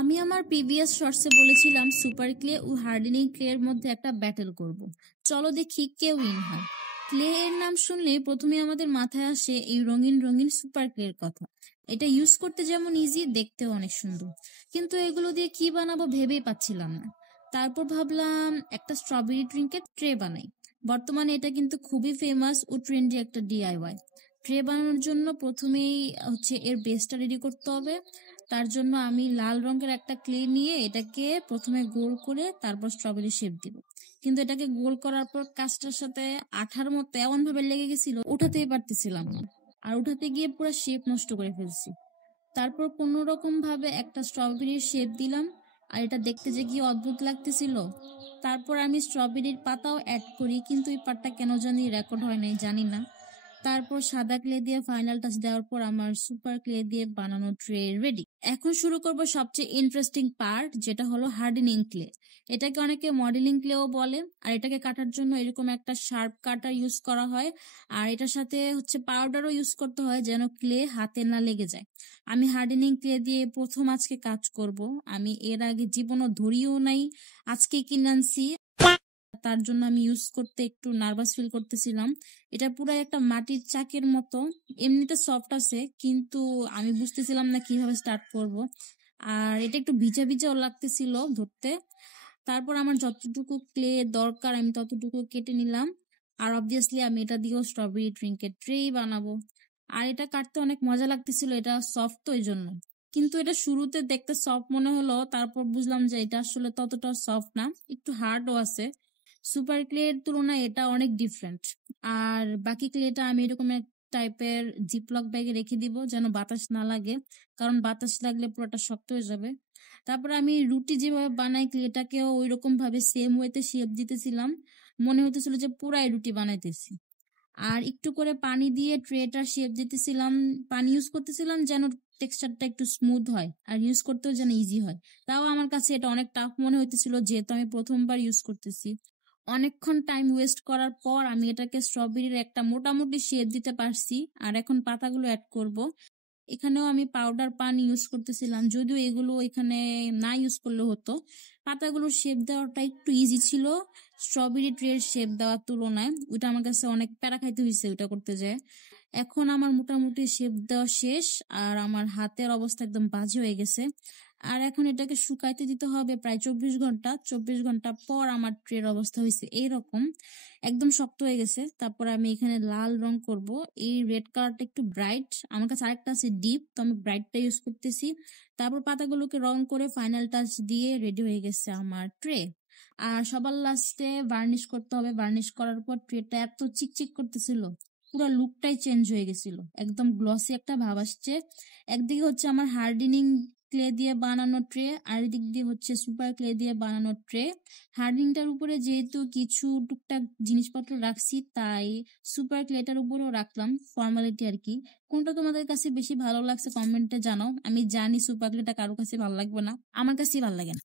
আমি আমার প্রিভিয়াস শর্টসে বলেছিলাম সুপার ক্লে ও হার্ডেনিং ক্লে এর মধ্যে একটা ব্যাটেল করব। চলো দেখি কে উইন হয়। ক্লে এর নাম শুনলে প্রথমে আমাদের মাথায় আসে এই রঙিন রঙিন সুপার ক্লে এর কথা। এটা ইউজ করতে যেমন ইজি, দেখতেও অনেক সুন্দর, কিন্তু এগুলো দিয়ে কি বানাবো ভেবেই পাচ্ছিলাম না। তারপর ভাবলাম একটা স্ট্রবেরি ড্রিঙ্কের ট্রে বানাই। বর্তমানে এটা কিন্তু খুবই ফেমাস ও ট্রেন্ডি একটা ডিআইওয়াই। ট্রে বানানোর জন্য প্রথমেই এর বেসটা রেডি করতে হবে। তার জন্য আমি লাল রঙের একটা ক্লে নিয়ে এটাকে প্রথমে গোল করে তারপর স্ট্রবেরি শেপ দিব। কিন্তু এটাকে গোল করার পর কাজটার সাথে আঠার মতো এমন ভাবে লেগে গেছিল, উঠাতেই পারতেছিলাম না। আর উঠাতে গিয়ে পুরো শেপ নষ্ট করে ফেলছি। তারপর কোনো রকম ভাবে একটা স্ট্রবেরির শেপ দিলাম। আর এটা দেখতে যে কি অদ্ভুত লাগতেছিল। তারপর আমি স্ট্রবেরির পাতাও অ্যাড করি, কিন্তু এই পার্টটা কেন জানি রেকর্ড হয় নাই, জানি না। তারপর সাদা ক্লে দিয়ে ফাইনাল টাচ দেওয়ার পর আমার সুপার ক্লে দিয়ে বানানো ট্রে রেডি। এখন শুরু করব সবচেয়ে ইন্টারেস্টিং পার্ট, যেটা হলো হার্ডেনিং ক্লে। এটাকে অনেকে মডেলিং ক্লেও বলে। আর এটাকে কাটার জন্য এরকম একটা শার্প কাটার ইউজ করা হয়। আর এটার সাথে পাউডারও ইউজ করতে হয় যেন ক্লে হাতে না লেগে যায়। আমি হার্ডেনিং ক্লে দিয়ে প্রথম আজকে কাজ করব। আমি এর আগে জীবনও ধরিও নাই, আজকে কিনে আনছি। তার জন্য আমি ইউজ করতে একটু নার্ভাস ফিল করতেছিলাম। এটা পুরো একটা মাটির চাকের মতো। এমনিতে সফট আছে, কিন্তু আমি বুঝতেছিলাম না কিভাবে স্টার্ট করব। আর এটা একটু ভিজা ভিজাও লাগতেছিল ধরতে। তারপর আমার যতটুকু ক্লে দরকার আমি ততটুকু কেটে নিলাম। আর অবভিয়াসলি আমি এটা দিয়েও স্ট্রবেরি ড্রিঙ্কের ট্রেই বানাবো। আর এটা কাটতে অনেক মজা লাগতেছিল, এটা সফট তো এই জন্য। কিন্তু এটা শুরুতে দেখতে সফট মনে হলো, তারপর বুঝলাম যে এটা আসলে ততটা সফট না, একটু হার্ডও আছে। সুপার ক্লে এর তুলনায় এটা অনেক ডিফারেন্ট। আর বাকি ক্লেটা আমি এরকম এক টাইপের জিপলক ব্যাগে রেখে দিব যেন বাতাস না লাগে, কারণ বাতাস লাগলে পুরোটা শক্ত হয়ে যাবে। তারপর আমি রুটি যেভাবে বানাই ক্লেটাকেও ওই রকম ভাবে সেম ওয়েতে শেপ দিতেছিলাম। মনে হতেছিল যে পুরাই রুটি বানাইতেছি। আর একটু করে পানি দিয়ে ট্রেটার শেপ দিতেছিলাম। পানি ইউজ করতেছিলাম যেন টেক্সচারটা একটু স্মুথ হয় আর ইউজ করতেও যেন ইজি হয়। তাও আমার কাছে এটা অনেক টাফ মনে হইতেছিল, যেহেতু আমি প্রথমবার ইউজ করতেছি। অনেকক্ষণ টাইম ওয়েস্ট করার পর আমি এটাকে স্ট্রবেরির একটা মোটামুটি শেপ দিতে পারছি। আর এখন পাতাগুলো অ্যাড করব। এখানেও আমি পাউডার পান ইউজ করতেছিলাম, যদিও এগুলো এখানে না ইউজ করলে হতো। পাতাগুলোর শেপ দেওয়াটা একটু ইজি ছিল স্ট্রবেরি ট্রের শেপ দেওয়ার তুলনায়। ওইটা আমার কাছে অনেক প্যারা খাইতে হয়েছে ওইটা করতে যায়। এখন আমার মোটামুটি শেপ দেওয়া শেষ। আর আমার হাতের অবস্থা একদম বাজে হয়ে গেছে। আর এখন এটাকে শুকাইতে দিতে হবে প্রায় 24 ঘন্টা। 24 ঘন্টা পর আমার ট্রের অবস্থা হয়েছে এইরকম, একদম শক্ত হয়ে গেছে। তারপর আমি এখানে লাল রং করব। এই রেড কালারটা একটু ব্রাইট, আমার কাছে আরেকটা আছে ডিপ, তো আমি ব্রাইটটা ইউজ করতেছি। তারপর পাতাগুলোকে রং করে ফাইনাল টাচ দিয়ে রেডি হয়ে গেছে আমার ট্রে। আর সবার লাস্টে বার্নিশ করতে হবে। বার্নিশ করার পর ট্রেটা এত চিকচিক করতেছিল, পুরো লুকটাই চেঞ্জ হয়ে গেছিল, একদম গ্লসি একটা ভাব আসছে। একদিকে আমার হার্ডেনিং ক্লে দিয়ে বানানো ট্রে, আর এদিক দিয়ে সুপার ক্লে দিয়ে বানানো ট্রে। হার্ডেনিংটার উপরে যেহেতু কিছু টুকটাক জিনিসপত্র রাখছি, তাই সুপার ক্লেটার উপরেও রাখলাম, ফর্মালিটি আর কি। কোনটা তোমাদের কাছে বেশি ভালো লাগছে কমেন্টে জানাও। আমি জানি সুপার ক্লেটা কারো কাছে ভালো লাগবে না, আমার কাছেই ভালো লাগে না।